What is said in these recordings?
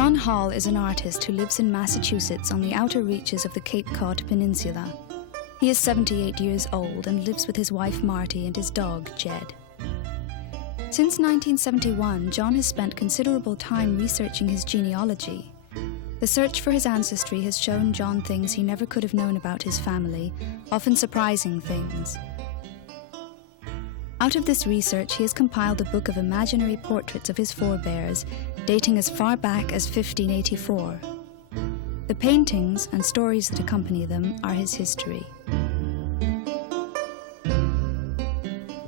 John Hall is an artist who lives in Massachusetts on the outer reaches of the Cape Cod Peninsula. He is 78 years old and lives with his wife Marty and his dog Jed. Since 1971, John has spent considerable time researching his genealogy. The search for his ancestry has shown John things he never could have known about his family, often surprising things. Out of this research, he has compiled a book of imaginary portraits of his forebears, dating as far back as 1584. The paintings and stories that accompany them are his history.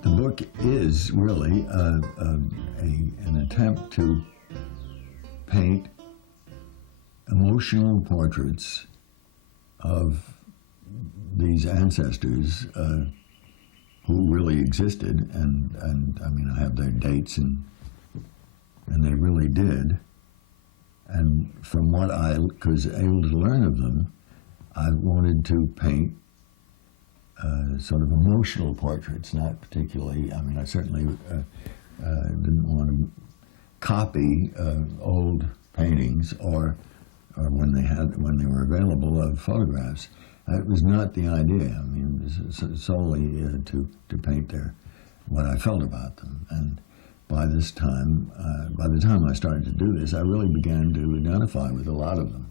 The book is really an attempt to paint emotional portraits of these ancestors who really existed, and I mean, I have their dates, and they really did. And from what I was able to learn of them, I wanted to paint sort of emotional portraits, not particularly, I mean, I certainly didn't want to copy old paintings or when they were available of photographs. That was not the idea. I mean, it was solely to paint what I felt about them. And by the time I started to do this, I really began to identify with a lot of them.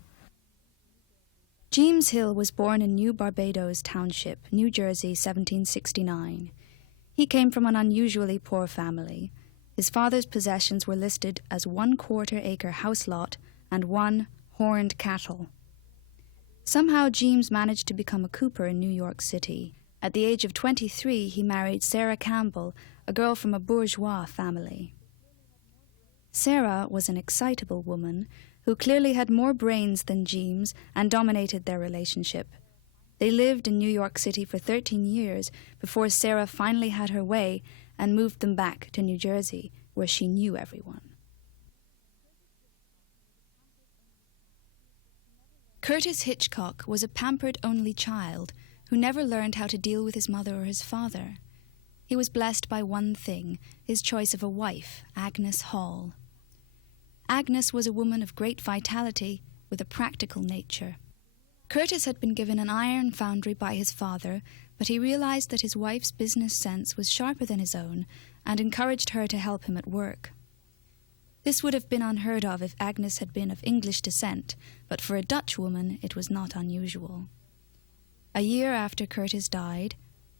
James Hill was born in New Barbados Township, New Jersey, 1769. He came from an unusually poor family. His father's possessions were listed as 1/4 acre house lot and 1 horned cattle. Somehow James managed to become a cooper in New York City. At the age of 23, he married Sarah Campbell, a girl from a bourgeois family. Sarah was an excitable woman who clearly had more brains than James and dominated their relationship. They lived in New York City for 13 years before Sarah finally had her way and moved them back to New Jersey, where she knew everyone. Curtis Hitchcock was a pampered only child who never learned how to deal with his mother or his father. He was blessed by one thing, his choice of a wife, Agnes Hall. Agnes was a woman of great vitality with a practical nature. Curtis had been given an iron foundry by his father, but he realized that his wife's business sense was sharper than his own and encouraged her to help him at work. This would have been unheard of if Agnes had been of English descent, but for a Dutch woman it was not unusual. A year after Curtis died,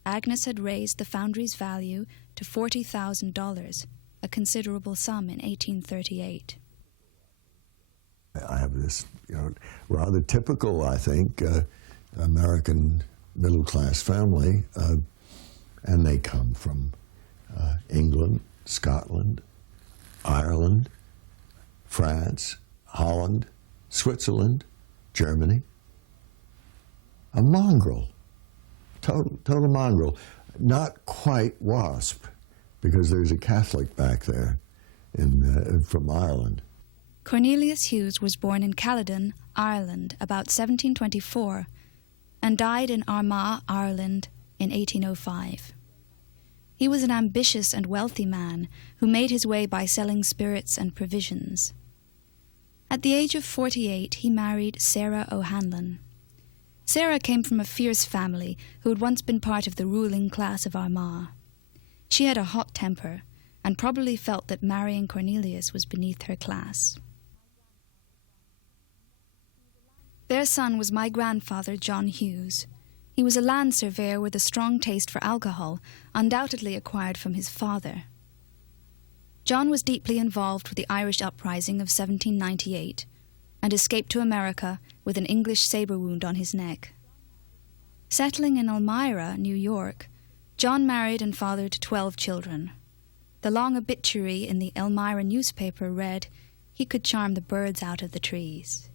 Agnes had raised the foundry's value to $40,000, a considerable sum in 1838. I have this, rather typical, I think, American middle-class family, and they come from England, Scotland, Ireland, France, Holland, Switzerland, Germany. A mongrel, total mongrel. Not quite WASP, because there's a Catholic back there from Ireland. Cornelius Hughes was born in Caledon, Ireland, about 1724, and died in Armagh, Ireland, in 1805. He was an ambitious and wealthy man who made his way by selling spirits and provisions. At the age of 48, he married Sarah O'Hanlon. Sarah came from a fierce family who had once been part of the ruling class of Armagh. She had a hot temper and probably felt that marrying Cornelius was beneath her class. Their son was my grandfather, John Hughes. He was a land surveyor with a strong taste for alcohol, undoubtedly acquired from his father. John was deeply involved with the Irish uprising of 1798 and escaped to America with an English saber wound on his neck. Settling in Elmira, New York, John married and fathered 12 children. The long obituary in the Elmira newspaper read, "He could charm the birds out of the trees."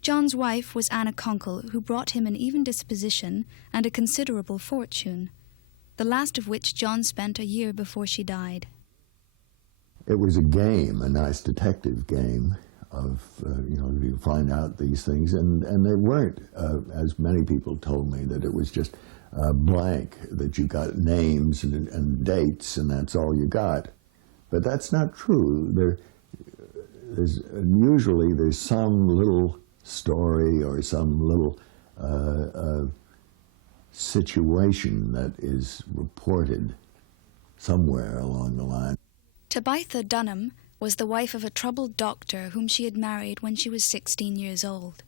John's wife was Anna Conkle, who brought him an even disposition and a considerable fortune, the last of which John spent a year before she died. It was a game, a nice detective game of, you find out these things, and they weren't, as many people told me, that it was just blank, that you got names and dates and that's all you got. But that's not true. usually there's some little story or some little situation that is reported somewhere along the line. Tabitha Dunham was the wife of a troubled doctor whom she had married when she was 16 years old.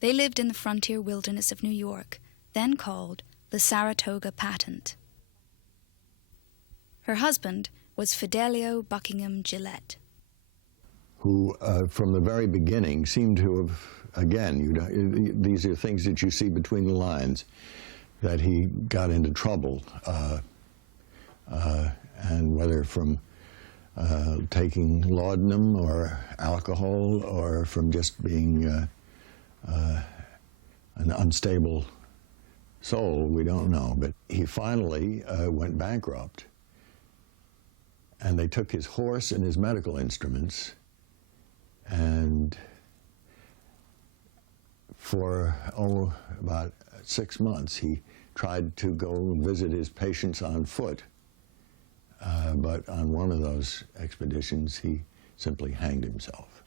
They lived in the frontier wilderness of New York, then called the Saratoga Patent. Her husband was Fidelio Buckingham Gillette, who from the very beginning seemed to have, again, these are things that you see between the lines, that he got into trouble, and whether from taking laudanum or alcohol or from just being an unstable soul, we don't know. But he finally went bankrupt, and they took his horse and his medical instruments, and for about 6 months he tried to go and visit his patients on foot, but on one of those expeditions he simply hanged himself.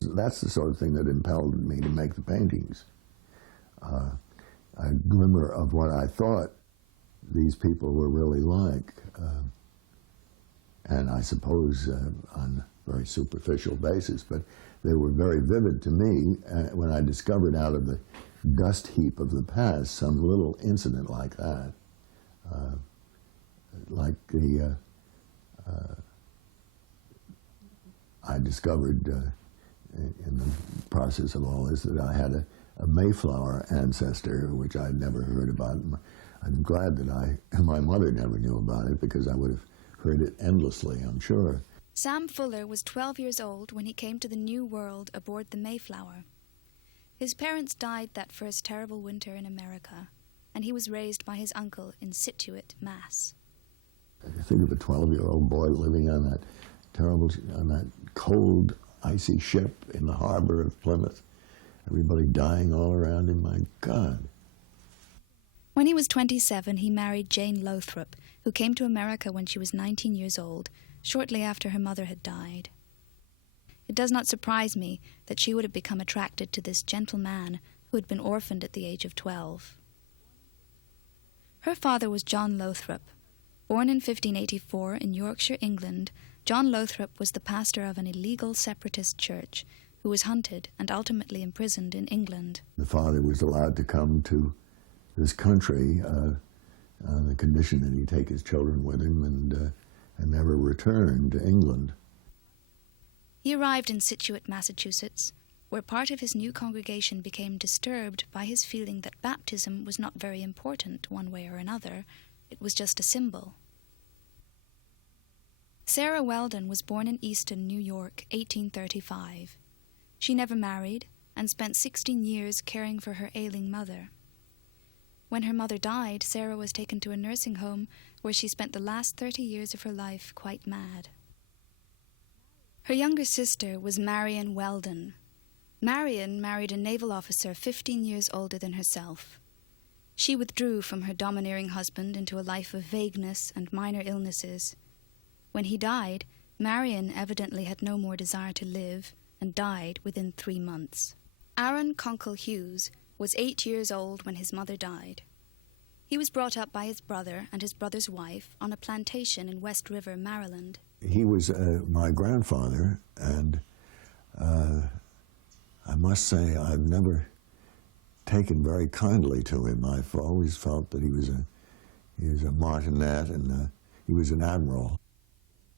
That's the sort of thing that impelled me to make the paintings. A glimmer of what I thought these people were really like, and I suppose on a very superficial basis, but they were very vivid to me when I discovered out of the dust heap of the past some little incident like that, like the I discovered in the process of all this that I had a Mayflower ancestor, which I'd never heard about. I'm glad that my mother never knew about it, because I would have heard it endlessly, I'm sure. Sam Fuller was 12 years old when he came to the New World aboard the Mayflower. His parents died that first terrible winter in America, and he was raised by his uncle in Scituate, Mass. I think of a 12-year-old boy living on that cold, icy ship in the harbor of Plymouth. Everybody dying all around him. My God. When he was 27, he married Jane Lothrop, who came to America when she was 19 years old, shortly after her mother had died. It does not surprise me that she would have become attracted to this gentle man who had been orphaned at the age of 12. Her father was John Lothrop. Born in 1584 in Yorkshire, England, John Lothrop was the pastor of an illegal separatist church who was hunted and ultimately imprisoned in England. The father was allowed to come to this country on the condition that he take his children with him and never return to England. He arrived in Scituate, Massachusetts, where part of his new congregation became disturbed by his feeling that baptism was not very important one way or another. It was just a symbol. Sarah Weldon was born in Easton, New York, 1835. She never married and spent 16 years caring for her ailing mother. When her mother died, Sarah was taken to a nursing home where she spent the last 30 years of her life quite mad. Her younger sister was Marion Weldon. Marion married a naval officer 15 years older than herself. She withdrew from her domineering husband into a life of vagueness and minor illnesses. When he died, Marion evidently had no more desire to live and died within 3 months. Aaron Conkle Hughes was 8 years old when his mother died. He was brought up by his brother and his brother's wife on a plantation in West River, Maryland. He was my grandfather, and I must say I've never taken very kindly to him. I've always felt that he was a martinet, and he was an admiral.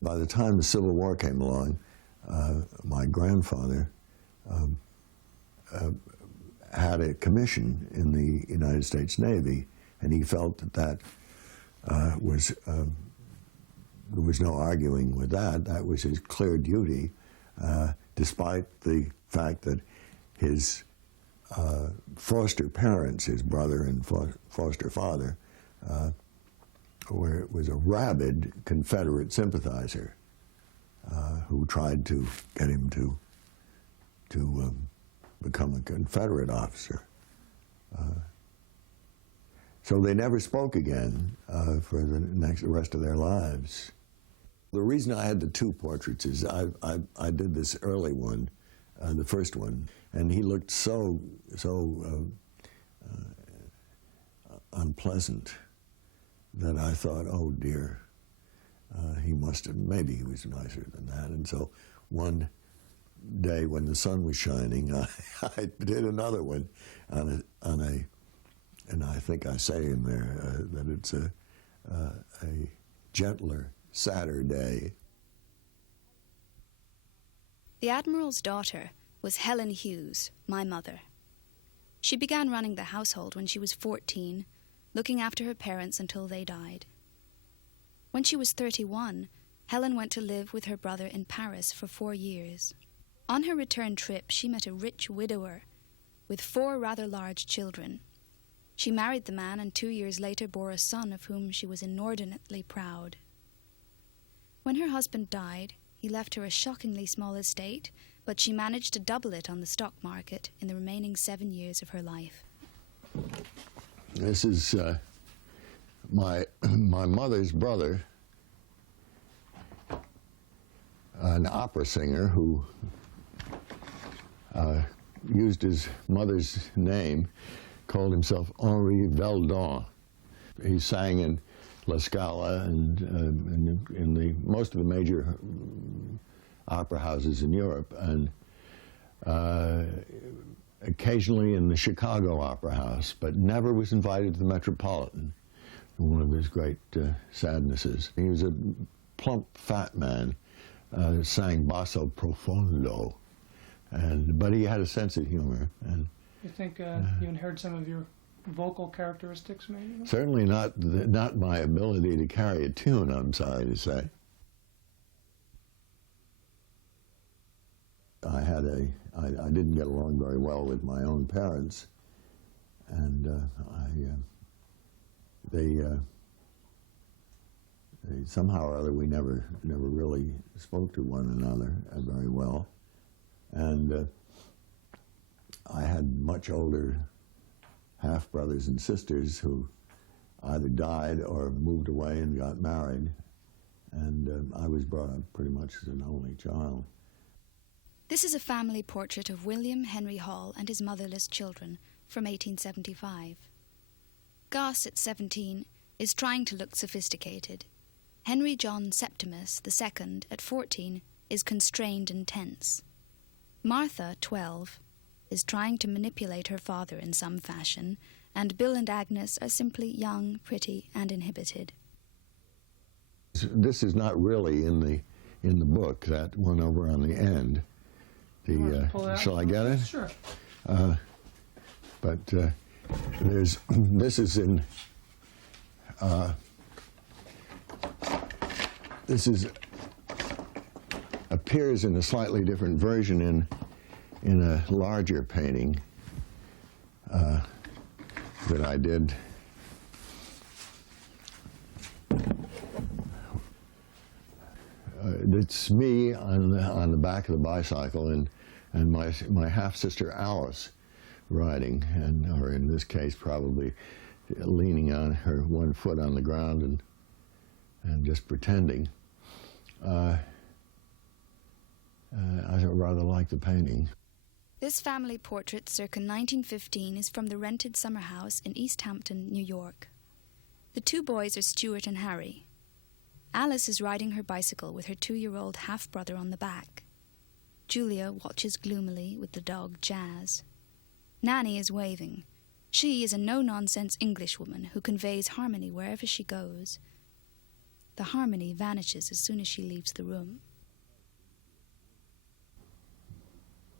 By the time the Civil War came along, my grandfather had a commission in the United States Navy, and he felt that was, there was no arguing with that. That was his clear duty, despite the fact that his foster parents, his brother and foster father, was a rabid Confederate sympathizer who tried to get him to become a Confederate officer. So they never spoke again for the rest of their lives. The reason I had the two portraits is I did this early one, the first one, and he looked so unpleasant that I thought, oh dear, he must have, maybe he was nicer than that. And so one day when the sun was shining, I did another one on a and I think I say in there that it's a gentler, sadder day. The Admiral's daughter was Helen Hughes, my mother. She began running the household when she was 14, looking after her parents until they died. When she was 31, Helen went to live with her brother in Paris for 4 years. On her return trip, she met a rich widower with 4 rather large children. She married the man and 2 years later bore a son of whom she was inordinately proud. When her husband died, he left her a shockingly small estate, but she managed to double it on the stock market in the remaining 7 years of her life. This is my mother's brother, an opera singer who used his mother's name, called himself Henri Veldon. He sang in La Scala and in most of the major opera houses in Europe, and occasionally in the Chicago Opera House, but never was invited to the Metropolitan, one of his great sadnesses. He was a plump, fat man, sang basso profondo, but he had a sense of humor. And you think you inherited some of your vocal characteristics, maybe? Certainly not my ability to carry a tune, I'm sorry to say. I didn't get along very well with my own parents, and they somehow or other we never really spoke to one another very well, and I had much older half-brothers and sisters who either died or moved away and got married, and I was brought up pretty much as an only child. This is a family portrait of William Henry Hall and his motherless children from 1875. Gus, at 17, is trying to look sophisticated. Henry John Septimus II, at 14, is constrained and tense. Martha, 12, is trying to manipulate her father in some fashion, and Bill and Agnes are simply young, pretty, and inhibited. This is not really in the book, that one over on the end. Shall I get it? Sure. But this is in, appears in a slightly different version in a larger painting that I did. It's me on the back of the bicycle, and my half-sister Alice riding, or in this case probably leaning on her one foot on the ground and just pretending. I rather like the painting. This family portrait circa 1915 is from the rented summer house in East Hampton, New York. The 2 boys are Stuart and Harry. Alice is riding her bicycle with her 2-year-old half-brother on the back. Julia watches gloomily with the dog Jazz. Nanny is waving. She is a no-nonsense Englishwoman who conveys harmony wherever she goes. The harmony vanishes as soon as she leaves the room.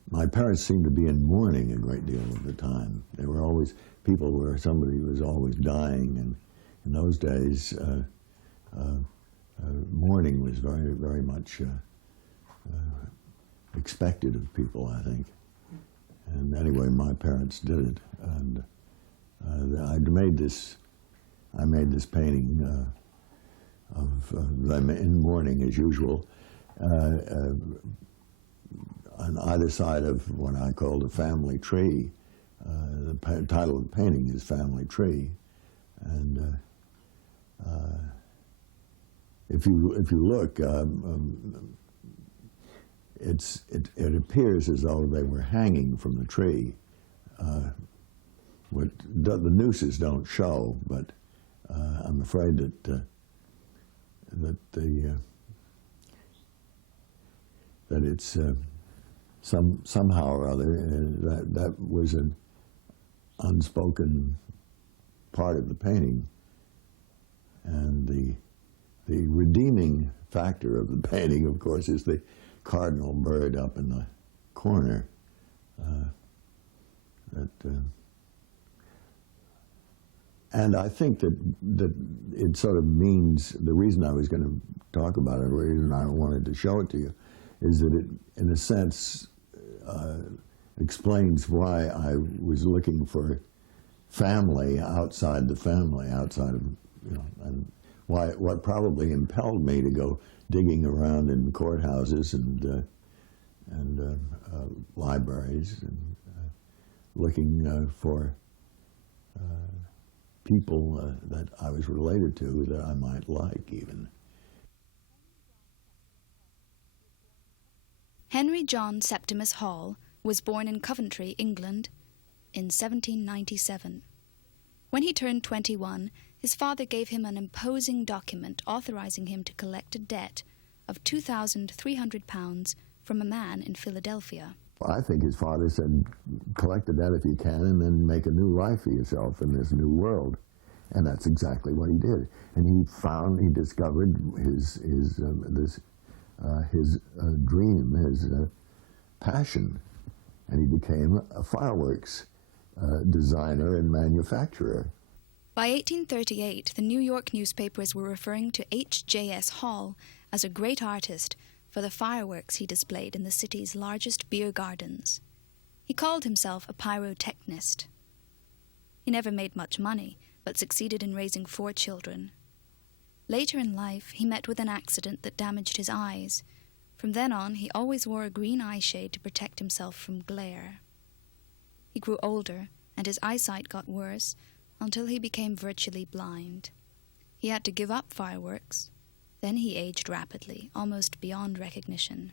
My parents seemed to be in mourning a great deal of the time. There were always people where somebody was always dying, and in those days, mourning was very, very much expected of people, I think. And anyway, my parents did it, and I made this painting of them in mourning as usual, on either side of what I call the family tree. The title of the painting is Family Tree. And if you look, it appears as though they were hanging from the tree. The nooses don't show, but I'm afraid that it's somehow or other that was an unspoken part of the painting, and the redeeming factor of the painting, of course, is the cardinal bird up in the corner. And I think that it sort of means, the reason I was going to talk about it, the reason I wanted to show it to you, is that it, in a sense, explains why I was looking for family outside the family, outside of, and what probably impelled me to go digging around in courthouses and libraries and looking for people that I was related to that I might like even. Henry John Septimus Hall was born in Coventry, England, in 1797. When he turned 21, his father gave him an imposing document authorizing him to collect a debt of £2,300 from a man in Philadelphia. I think his father said, collect the debt if you can and then make a new life for yourself in this new world. And that's exactly what he did. And he discovered his dream, his passion. And he became a fireworks designer and manufacturer. By 1838, the New York newspapers were referring to H.J.S. Hall as a great artist for the fireworks he displayed in the city's largest beer gardens. He called himself a pyrotechnist. He never made much money, but succeeded in raising 4 children. Later in life, he met with an accident that damaged his eyes. From then on, he always wore a green eye shade to protect himself from glare. He grew older, and his eyesight got worse, until he became virtually blind. He had to give up fireworks. Then he aged rapidly, almost beyond recognition.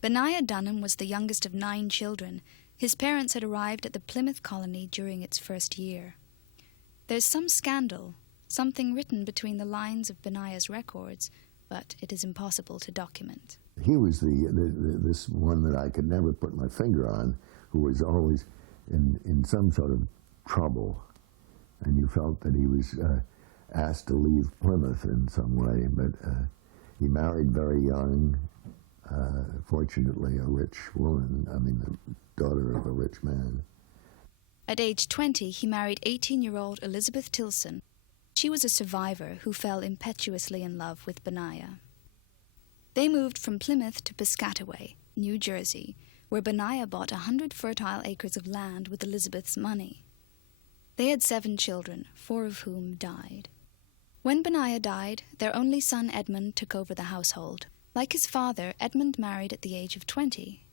Benaiah Dunham was the youngest of 9 children. His parents had arrived at the Plymouth colony during its first year. There's some scandal, something written between the lines of Benaiah's records, but it is impossible to document. He was this one that I could never put my finger on, who was always in some sort of trouble, and you felt that he was asked to leave Plymouth in some way, but he married very young, fortunately a rich woman, the daughter of a rich man. At age 20, he married 18-year-old Elizabeth Tilson. She was a survivor who fell impetuously in love with Benaiah. They moved from Plymouth to Piscataway, New Jersey, where Benaiah bought 100 fertile acres of land with Elizabeth's money. They had 7 children, 4 of whom died. When Benaiah died, their only son Edmund took over the household. Like his father, Edmund married at the age of 20.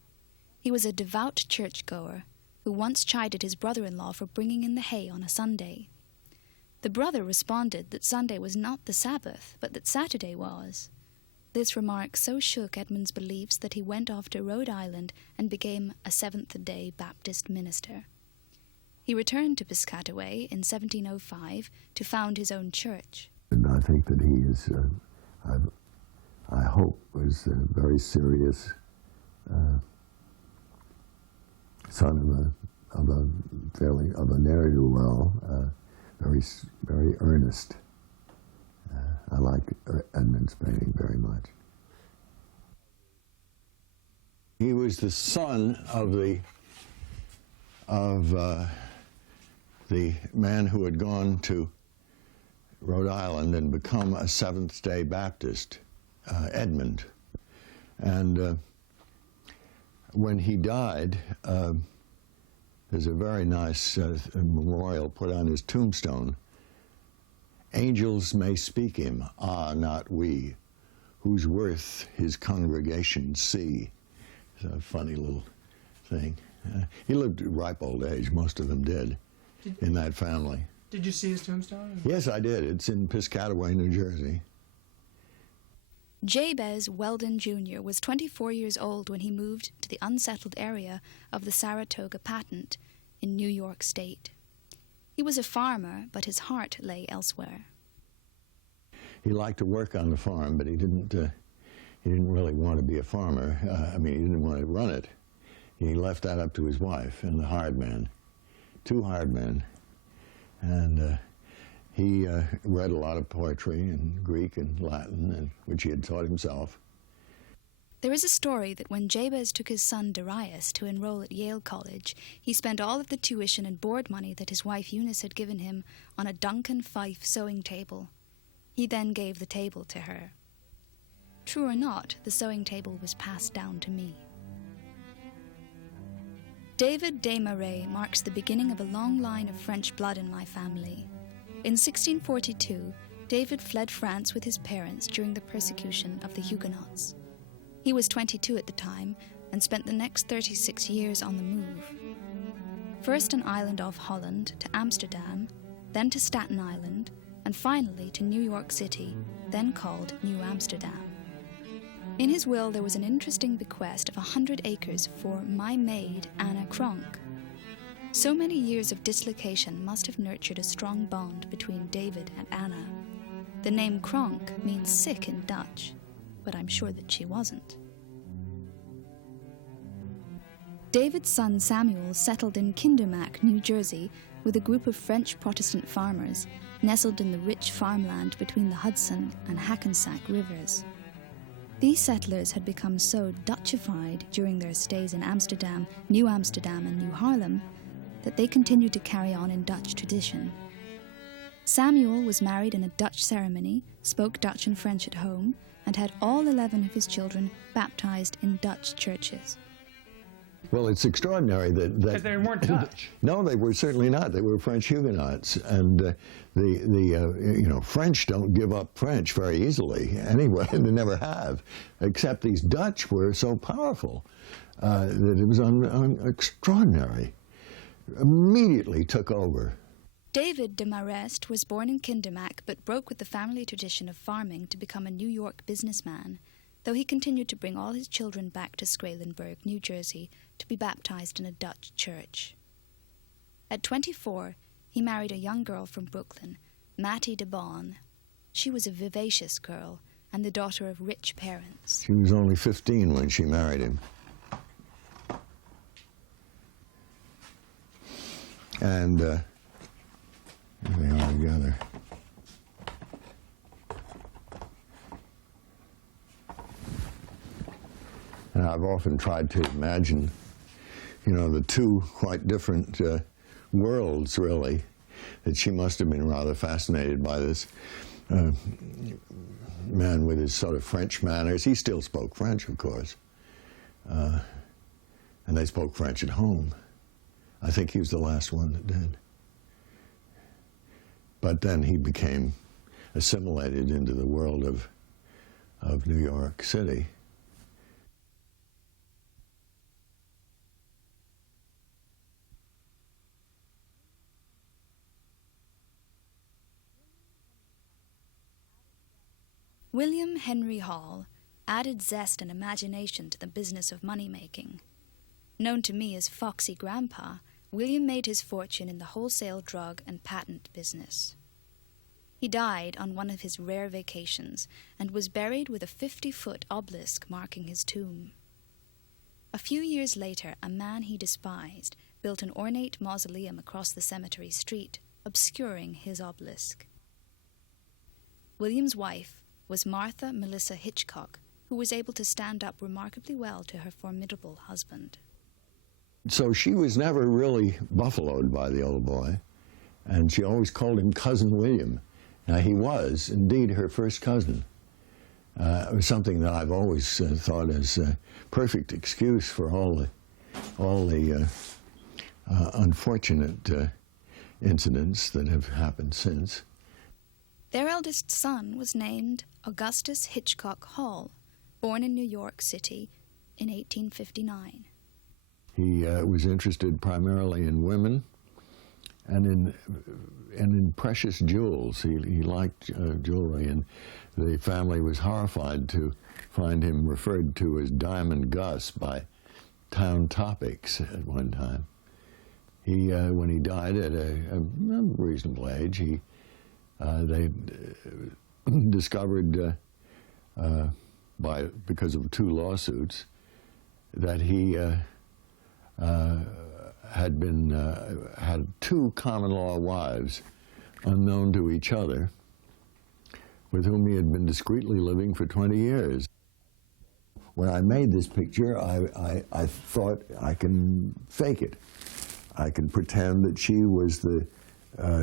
He was a devout churchgoer who once chided his brother-in-law for bringing in the hay on a Sunday. The brother responded that Sunday was not the Sabbath, but that Saturday was. This remark so shook Edmund's beliefs that he went off to Rhode Island and became a Seventh-day Baptist minister. He returned to Piscataway in 1705 to found his own church. And I think that he is, I hope, was a very serious son of a ne'er-do-well, very earnest. I like Edmund's painting very much. He was the son of the man who had gone to Rhode Island and become a Seventh-day Baptist, Edmund. And when he died, there's a very nice memorial put on his tombstone. Angels may speak him, ah, not we, whose worth his congregation see. It's a funny little thing. He lived at ripe old age, most of them did. in that family. Did you see his tombstone? Yes, I did. It's in Piscataway, New Jersey. Jabez Weldon Jr. was 24 years old when he moved to the unsettled area of the Saratoga Patent in New York State. He was a farmer, but his heart lay elsewhere. He liked to work on the farm, but he didn't really want to be a farmer. He didn't want to run it. He left that up to his wife and the hired men, 2 hired men. And he read a lot of poetry in Greek and Latin, which he had taught himself. There is a story that when Jabez took his son Darius to enroll at Yale College, he spent all of the tuition and board money that his wife Eunice had given him on a Duncan Fife sewing table. He then gave the table to her. True or not, the sewing table was passed down to me. David Desmarais marks the beginning of a long line of French blood in my family. In 1642, David fled France with his parents during the persecution of the Huguenots. He was 22 at the time and spent the next 36 years on the move. First an island off Holland to Amsterdam, then to Staten Island, and finally to New York City, then called New Amsterdam. In his will, there was an interesting bequest of 100 acres for my maid, Anna Kronk. So many years of dislocation must have nurtured a strong bond between David and Anna. The name Kronk means sick in Dutch, but I'm sure that she wasn't. David's son Samuel settled in Kindermack, New Jersey, with a group of French Protestant farmers nestled in the rich farmland between the Hudson and Hackensack rivers. These settlers had become so Dutchified during their stays in Amsterdam, New Amsterdam, and New Harlem that they continued to carry on in Dutch tradition. Samuel was married in a Dutch ceremony, spoke Dutch and French at home, and had all 11 of his children baptized in Dutch churches. Well, it's extraordinary that Because they weren't Dutch. No, they were certainly not. They were French Huguenots, and French don't give up French very easily anyway, and they never have. Except these Dutch were so powerful that it was extraordinary. Immediately took over. David de Marest was born in Kindermack, but broke with the family tradition of farming to become a New York businessman, though he continued to bring all his children back to Skralenburg, New Jersey, to be baptized in a Dutch church. At 24, he married a young girl from Brooklyn, Mattie de Bon. She was a vivacious girl and the daughter of rich parents. She was only 15 when she married him. And here they are together. And I've often tried to imagine, the 2 quite different worlds, really, that she must have been rather fascinated by this man with his sort of French manners. He still spoke French, of course. And they spoke French at home. I think he was the last one that did. But then he became assimilated into the world of New York City. William Henry Hall added zest and imagination to the business of money-making. Known to me as Foxy Grandpa, William made his fortune in the wholesale drug and patent business. He died on one of his rare vacations and was buried with a 50-foot obelisk marking his tomb. A few years later, a man he despised built an ornate mausoleum across the cemetery street, obscuring his obelisk. William's wife was Martha Melissa Hitchcock, who was able to stand up remarkably well to her formidable husband. So she was never really buffaloed by the old boy, and she always called him Cousin William. Now, he was indeed her first cousin. It was something that I've always thought as a perfect excuse for all the unfortunate incidents that have happened since. Their eldest son was named Augustus Hitchcock Hall, born in New York City in 1859. He was interested primarily in women in precious jewels. He liked jewelry, and the family was horrified to find him referred to as Diamond Gus by Town Topics at one time. He, when he died at a reasonable age, they discovered because of 2 lawsuits that he had 2 common law wives unknown to each other, with whom he had been discreetly living for 20 years. When I made this picture, I thought I can fake it. I can pretend that she was the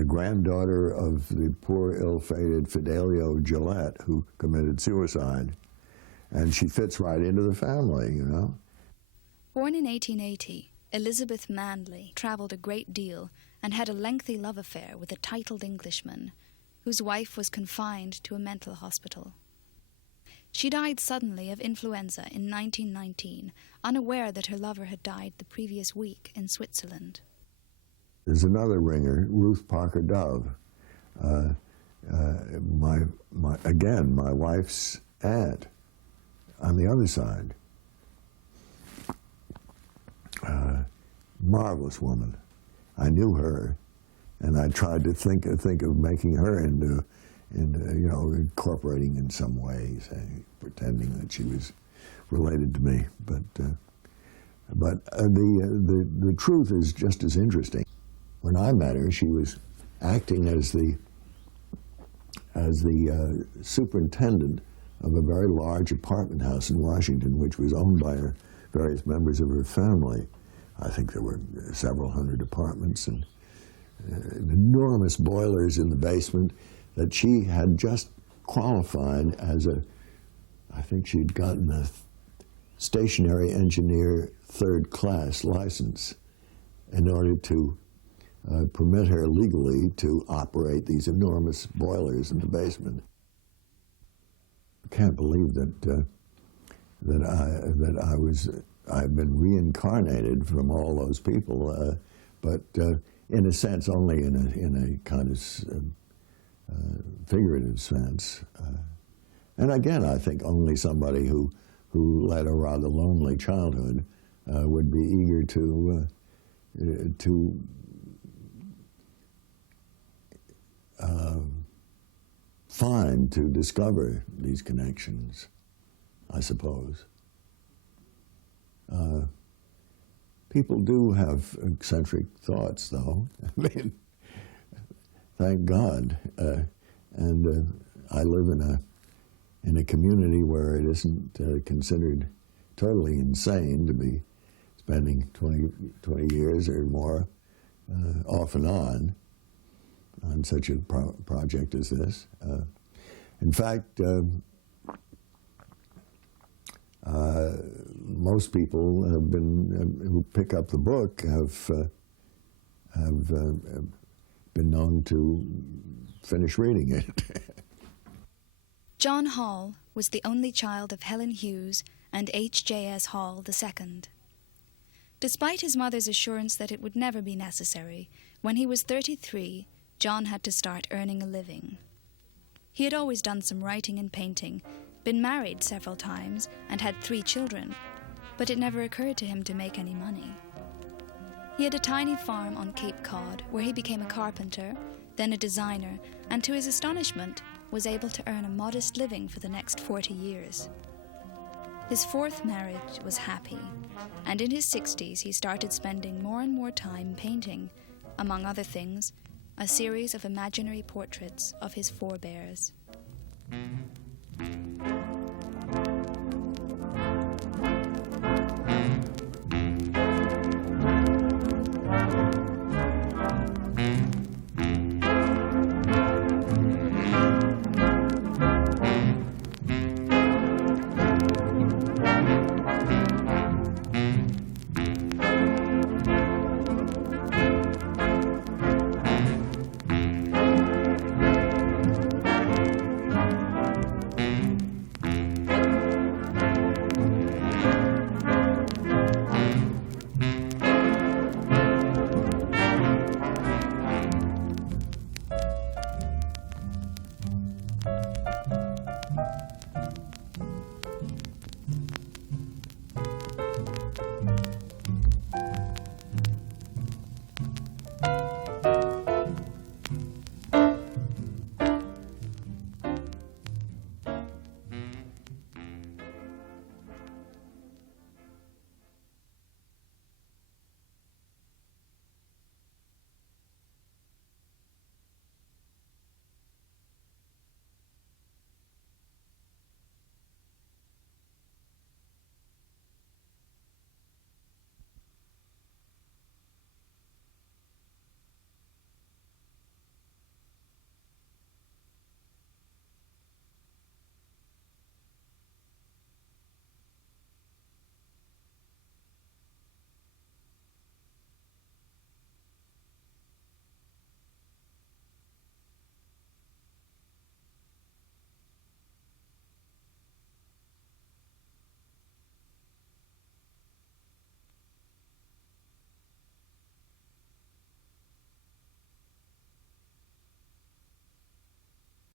granddaughter of the poor, ill-fated Fidelio Gillette, who committed suicide. And she fits right into the family, you know. Born in 1880, Elizabeth Manley travelled a great deal and had a lengthy love affair with a titled Englishman, whose wife was confined to a mental hospital. She died suddenly of influenza in 1919, unaware that her lover had died the previous week in Switzerland. There's another ringer, Ruth Parker Dove, my wife's aunt on the other side. Marvelous woman. I knew her, and I tried to think of making her into you know, incorporating in some way, pretending that she was related to me. But the truth is just as interesting. When I met her, she was acting as the superintendent of a very large apartment house in Washington, which was owned by various members of her family. I think there were several hundred apartments and enormous boilers in the basement that she had just qualified as I think she'd gotten a stationary engineer 3rd class license in order to permit her legally to operate these enormous boilers in the basement. I can't believe that I've been reincarnated from all those people, but in a sense only in a kind of figurative sense. And again, I think only somebody who led a rather lonely childhood would be eager to discover these connections, I suppose. People do have eccentric thoughts, though. I mean, thank God. And I live in a community where it isn't considered totally insane to be spending 20 years or more off and on such a project as this. In fact, most people who pick up the book have been known to finish reading it. John Hall was the only child of Helen Hughes and H.J.S. Hall II. Despite his mother's assurance that it would never be necessary, when he was 33, John had to start earning a living. He had always done some writing and painting, been married several times, and had 3 children, but it never occurred to him to make any money. He had a tiny farm on Cape Cod where he became a carpenter, then a designer, and to his astonishment was able to earn a modest living for the next 40 years. His 4th marriage was happy, and in his 60s he started spending more and more time painting, among other things, a series of imaginary portraits of his forebears.